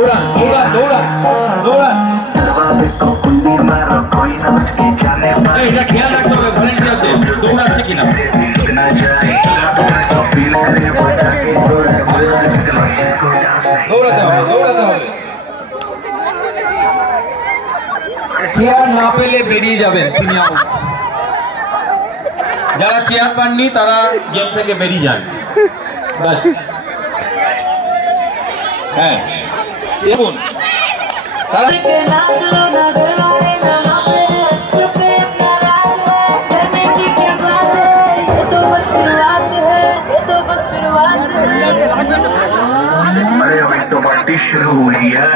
দৌড়ান দৌড়ান দৌড়ান দৌড়ান। এটা খেয়াল রাখতে হবে ভলেন্টিয়ারদের দৌড়াচ্ছে কিনা। দৌড়াতে হবে দৌড়াতে হবে। চেয়ার না পেলে বেরিয়ে যাবেন তিনি আউট। যারা চেয়ার পাননি তারা গেম থেকে বেরিয়ে যান ব্যাস। হ্যাঁ দেখুন তারা शुरू हुई है।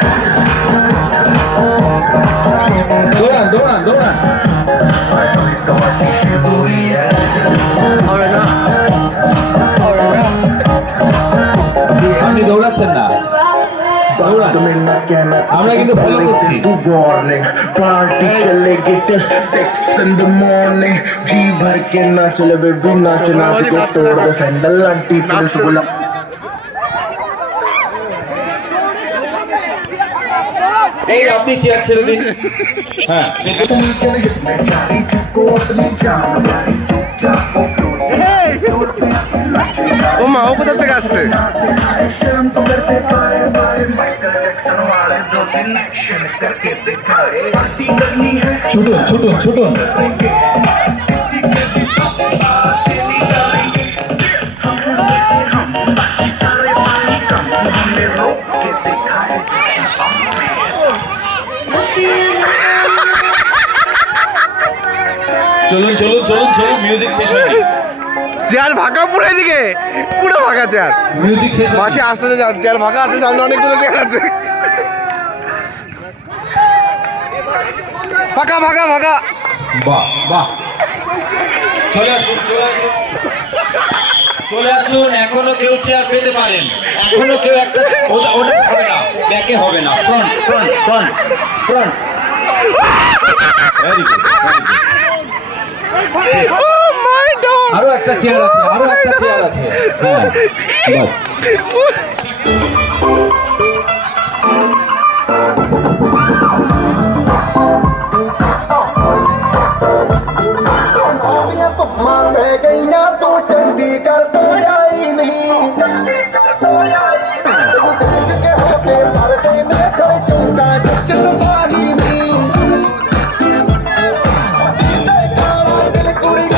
दौड़ान दौड़ान दौड़ान शुरू हुई है। আপনি দৌড়াচ্ছেন না আমরা কিন্তু ফলো করছি। पार्टी चलेगी till 6 in the morning। जी भर के नाच ले बेबी नाच नाच को तोड़ दे सैंडल आंटी पुलिस बुला। এই আপনি চেয়ার ছেড়ে দিন। হ্যাঁ ও মা ও কোথা থেকে আসছে? ছুটুন ছুটুন ছুটুন। চলুন চলুন চলুন চলুন মিউজিক শেষ হয়নি। চেয়ার ফাঁকা পুরো এদিকে পুরো ফাঁকা চেয়ার। মিউজিক শেষ মাসি আসতে যান চেয়ার ফাঁকা আছে সামনে অনেকগুলো চেয়ার আছে ফাঁকা ফাঁকা ফাঁকা। বাহ বাহ চলে আসুন চলে আসুন চলে আসুন। এখনো কেউ চেয়ার পেতে পারেন। এখনো কেউ একটা ওটা হবে না ব্যাকে হবে না front front front front. Very good আরো একটা চেয়ার আছে আরো একটা চেয়ার আছে। হ্যাঁ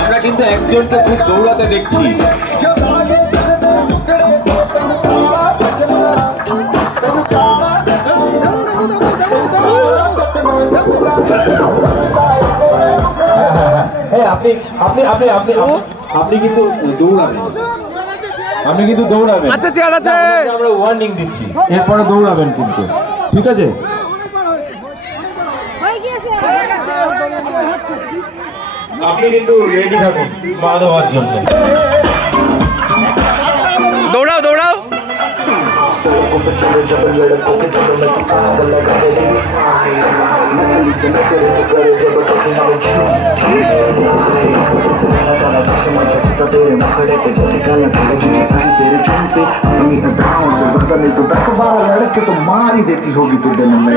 আমরা কিন্তু একজনকে খুব দৌড়াতে দেখছি। আপনি আপনি আপনি আপনি আপনি কিন্তু দৌড়াবেন। আপনি কিন্তু দৌড়াবেন। আচ্ছা চেয়ার আছে আমরা ওয়ার্নিং দিচ্ছি এরপরে দৌড়াবেন কিন্তু ঠিক আছে। আপনি কিন্তু রেডি থাকুন মা দেওয়ার জন্য। দৌড়াও দৌড়াও। लड़के तो मार ही देती होगी तो दिन में।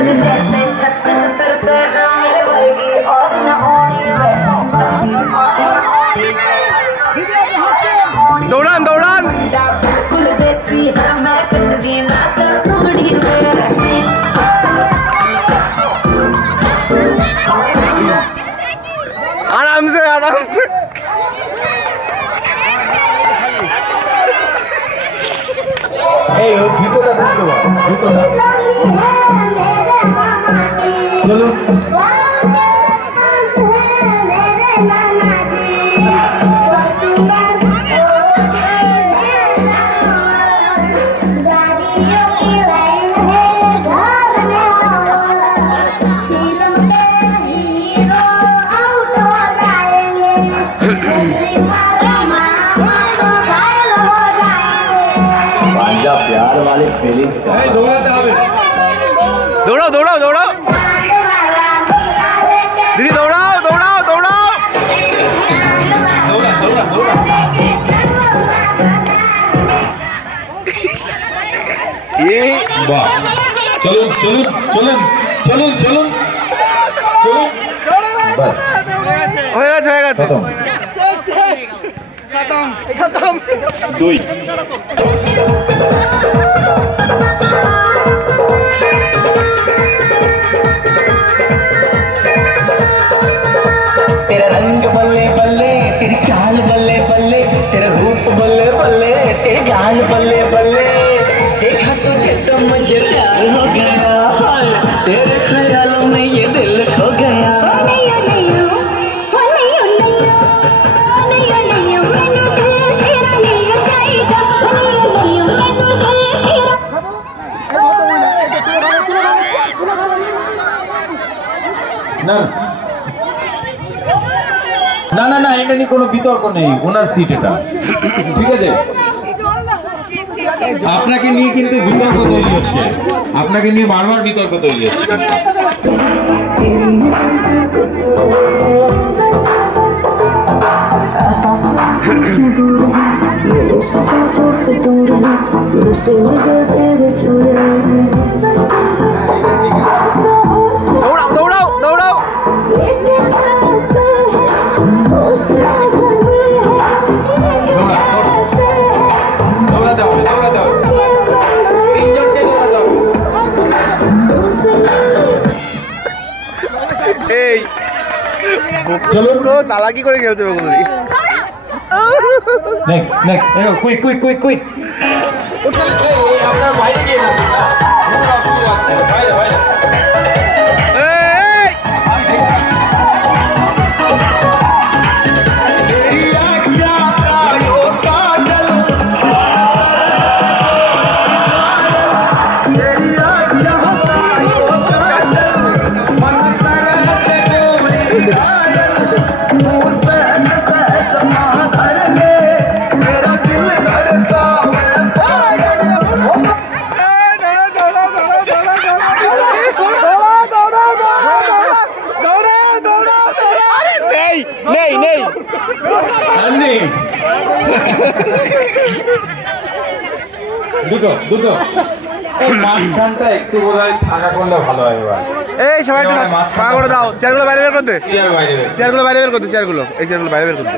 দৌড়ান দৌড়ান। আরামসে আরামসে। এই জুতোটা দেখতে পাবো জুতোটা চলুন। प्यार वाले फीलिंग्स दौड़ाते হবে। দৌড়াও দৌড়াও দৌড়াও দিদি দৌড়াও দৌড়াও দৌড়াও। দৌড়া দৌড়া দৌড়া। এই বাহ চলুন চলুন চলুন চলুন চলুন চলুন বাস হয়ে গেছে খতম 2 तेरा रंग बल्ले बल्ले तेरी चाल बल्ले बल्ले तेरा रूप बल्ले बल्ले तेरी गाल बल्ले बल्ले देखा तुझे तो मुझे प्यार हो गया तेरे ख्यालों में ये दिल खो गया না না না এটা নিয়ে কোনো বিতর্ক নেই ওনার সিট এটা ঠিক আছে আপনাকে নিয়ে কিন্তু বিতর্ক তৈরি হচ্ছে আপনাকে নিয়ে বারবার বিতর্ক তৈরি হচ্ছে দৌড়াও দৌড়াও দৌড়াতে হবে দৌড়াতে হবে তিনজনকে দৌড়াতে হবে এই চলুন তালা কি করে খেলতে হবে বলুন next quick quick quick quick আপনার বাইরে গিয়ে না বাইরে বাইরে দুটো মাঝখানটা একটু বোধহয় ফাঁকা করলে ভালো হয় এবার এই সবাই একটু ফাঁকা করে দাও চেয়ারগুলো বাইরে বের করতে চেয়ারগুলো বাইরে বের করতে চেয়ারগুলো এই চেয়ারগুলো বাইরে বের করতে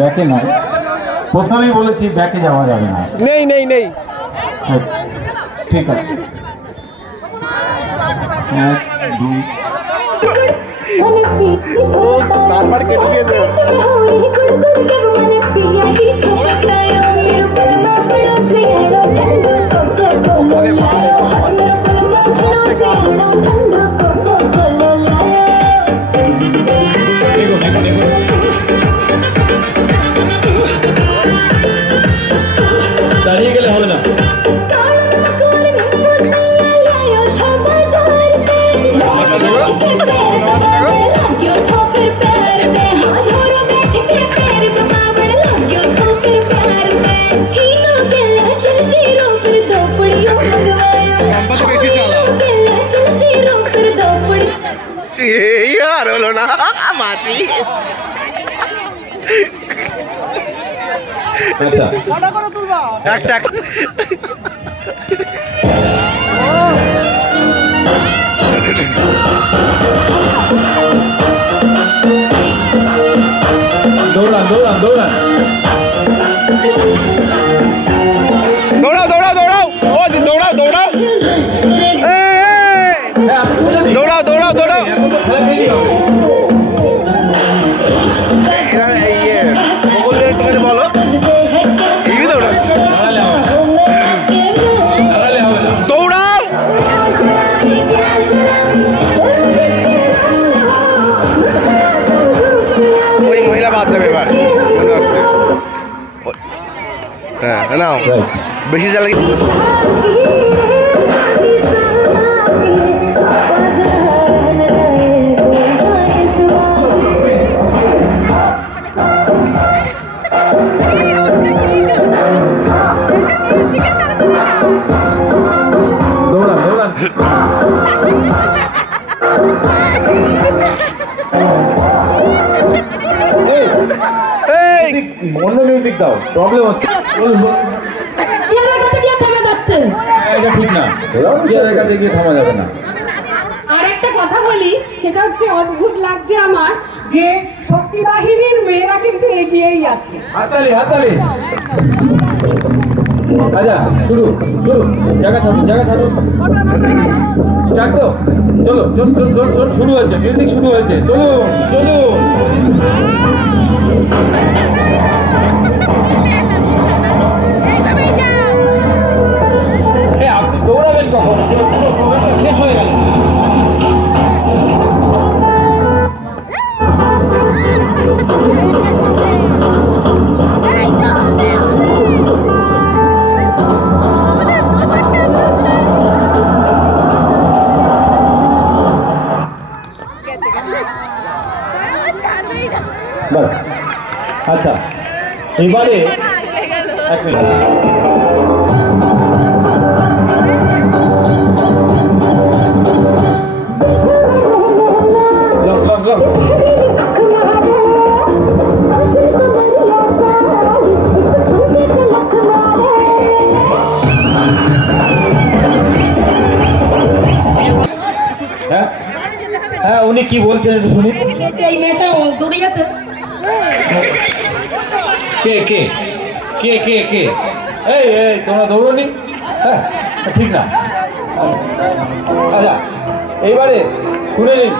ব্যাকে নয় প্রথমেই বলেছি ব্যাকে যাওয়া যাবে না নেই ঠিক আছে 1 2 তারপর কেটে দিয়েছে দাঁড়িয়ে গেলে হবে না আর হলো না মাটি আচ্ছা একটা দৌড়ান দৌড়ান দৌড়ান দৌড়াও দৌড়াও দৌড়াও ও দৌড়াও দৌড়াও দৌড়াও দৌড়াও দৌড়াও বলো এই দৌড়াও হ্যাঁ নাও বেশি চালে দৌড়ান দৌড়ান অন্য মিউজিক দাও, প্রবলেম হচ্ছে। এটা ঠিক না, জায়গাতে গিয়ে থামা যাবে না। আর একটা কথা বলি, সেটা হচ্ছে অদ্ভুত লাগছে আমার যে শক্তি বাহিনীর মেয়েরা কিন্তু এগিয়েই আছে। হাততালি হাততালি। আচ্ছা শুরু শুরু, জায়গা ছাড়ুন জায়গা ছাড়ুন, স্টার্ট তো, চলো চল চল চল চল, শুরু হয়েছে, মিউজিক শুরু হয়েছে, চলুন চলুন। আপনি দৌড়াবেন কখন? পুরো প্রোগ্রামটা শেষ হয়ে গেল। বাস, আচ্ছা এবারে এক মিনিট। হ্যাঁ উনি কি বলছেন একটু শুনি। এই মেয়েটা দৌড়ে গেছে। কে কে কে কে কে? এই এই তোমরা দৌড়নি? হ্যাঁ ঠিক না। আচ্ছা এইবারে শুনে নিন।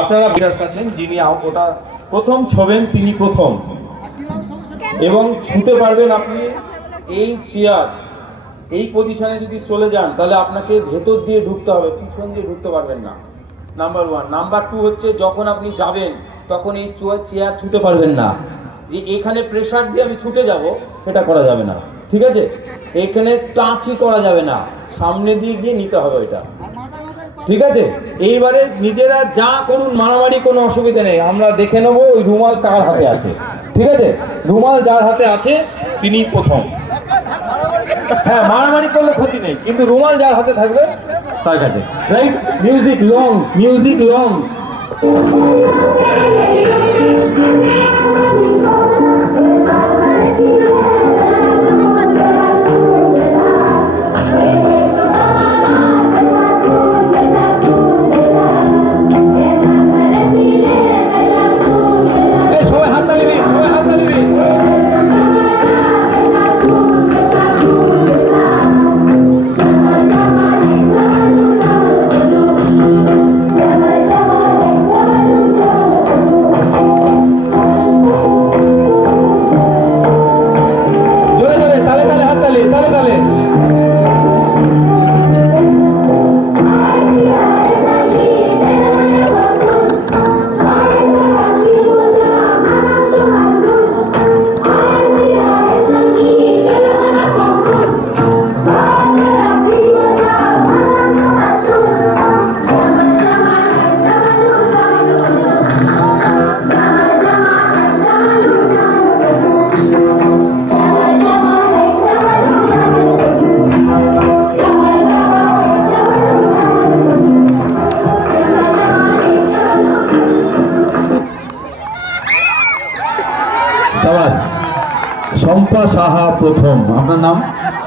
আপনারা বিরাট আছেন, যিনি ওটা প্রথম ছবেন তিনি প্রথম, এবং ছুতে পারবেন আপনি এই চেয়ার, এই পজিশনে যদি চলে যান তাহলে আপনাকে ভেতর দিয়ে ঢুকতে হবে, পিছন দিয়ে ঢুকতে পারবেন না। নাম্বার 1। নাম্বার 2 হচ্ছে যখন আপনি যাবেন তখন এই চেয়ার ছুতে পারবেন না, যে এখানে প্রেসার দিয়ে আমি ছুটে যাব সেটা করা যাবে না, ঠিক আছে? এখানে টাচই করা যাবে না, সামনে দিয়ে গিয়ে নিতে হবে এটা, ঠিক আছে? এইবারে নিজেরা যা করুন, মারামারি কোনো অসুবিধা নেই, আমরা দেখে নেবো ওই রুমাল কার হাতে আছে, ঠিক আছে? রুমাল যার হাতে আছে তিনি প্রথম। হ্যাঁ মারামারি করলে ক্ষতি নেই, কিন্তু রুমাল যার হাতে থাকবে তার কাছে, right? Music long, music long. Shampa Saha প্রথম, আপনার নাম?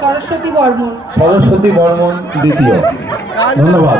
সরস্বতী বর্মন। সরস্বতী বর্মন দ্বিতীয়। ধন্যবাদ।